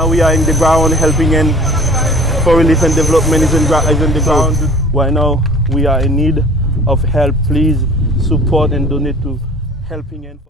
now we are in the ground helping in for relief and development is in the ground. Right now we are in need of help. Please support and donate to helping in.